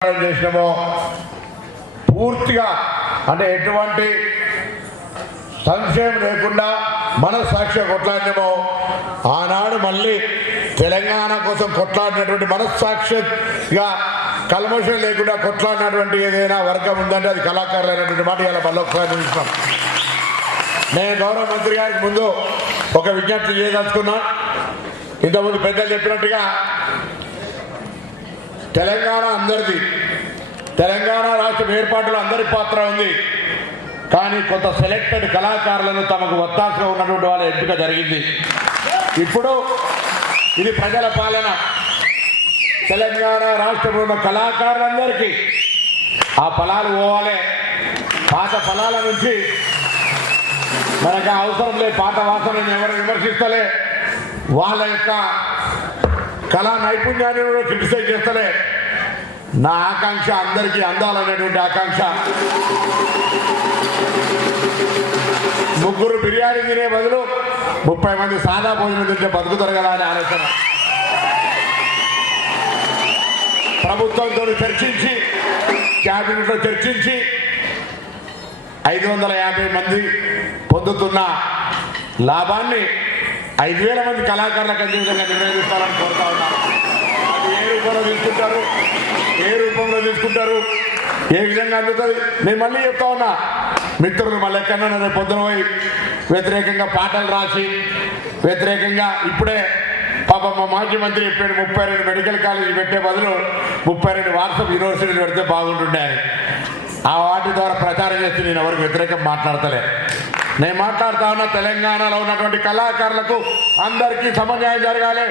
పోరాటం చేసినామో పూర్తిగా అంటే ఎటువంటి సంశయం లేకుండా మనస్సాక్షి కొట్లాడినామో ఆనాడు మళ్ళీ తెలంగాణ కోసం కొట్లాడినటువంటి మనస్సాక్షిగా కల్మషం లేకుండా కొట్లాడినటువంటి ఏదైనా వర్గం ఉందంటే అది కళాకారులు అయినటువంటి మాట ఇలా మళ్ళీ ఒకసారి నేను గౌరవ మంత్రి గారికి ముందు ఒక విజ్ఞప్తి చేయదలుచుకున్నాను ఇంతకుముందు పెద్దలు చెప్పినట్టుగా తెలంగాణ అందరిది. తెలంగాణ రాష్ట్రం ఏర్పాటులో అందరి పాత్ర ఉంది. కానీ కొంత సెలెక్టెడ్ కళాకారులను తమకు వత్తాసుగా ఉన్నటువంటి వాళ్ళ ఎంపిక జరిగింది. ఇప్పుడు ఇది ప్రజల పాలన. తెలంగాణ రాష్ట్రంలో ఉన్న కళాకారులందరికీ ఆ ఫలాలు పోవాలి. పాత ఫలాల నుంచి మనకు అవసరం లేదు పాత వాసనని ఎవరు విమర్శిస్తలే. వాళ్ళ యొక్క కళా నైపుణ్యాన్ని కూడా క్రిటిసైజ్ చేస్తలే. నా ఆకాంక్ష అందరికీ అందాలనేటువంటి ఆకాంక్ష. ముగ్గురు బిర్యానీ తినే బదులు ముప్పై మంది సాదా భోజనం తింటే బతుకుతారు కదా అని ఆలోచన. ప్రభుత్వంతో చర్చించి క్యాబినెట్లో చర్చించి ఐదు వందల యాభై మంది పొందుతున్న లాభాన్ని ఐదు వేల మంది కళాకారులకు అందే విధంగా నిర్వహిస్తారని కోరుతా ఉన్నాను. అది ఏ రూపంలో తీసుకుంటారు? ఏ రూపంలో తీసుకుంటారు? ఏ విధంగా అందుతుంది? నేను మళ్ళీ చెప్తా ఉన్నా. మిత్రులు మళ్ళీ ఎక్కడన్నా రేపు పొద్దున పోయి వ్యతిరేకంగా పాటలు రాసి వ్యతిరేకంగా ఇప్పుడే పాప మా మాజీ మంత్రి చెప్పాడు ముప్పై రెండు మెడికల్ కాలేజీ పెట్టే బదులు ముప్పై రెండు వాట్సాప్ యూనివర్సిటీలు పెడితే బాగుంటుండే ఆ వాటి ద్వారా ప్రచారం చేస్తే నేను ఎవరికి వ్యతిరేకం మాట్లాడతలే. నేను మాట్లాడుతా ఉన్న తెలంగాణలో ఉన్నటువంటి కళాకారులకు అందరికీ సమన్యాయం జరగాలి.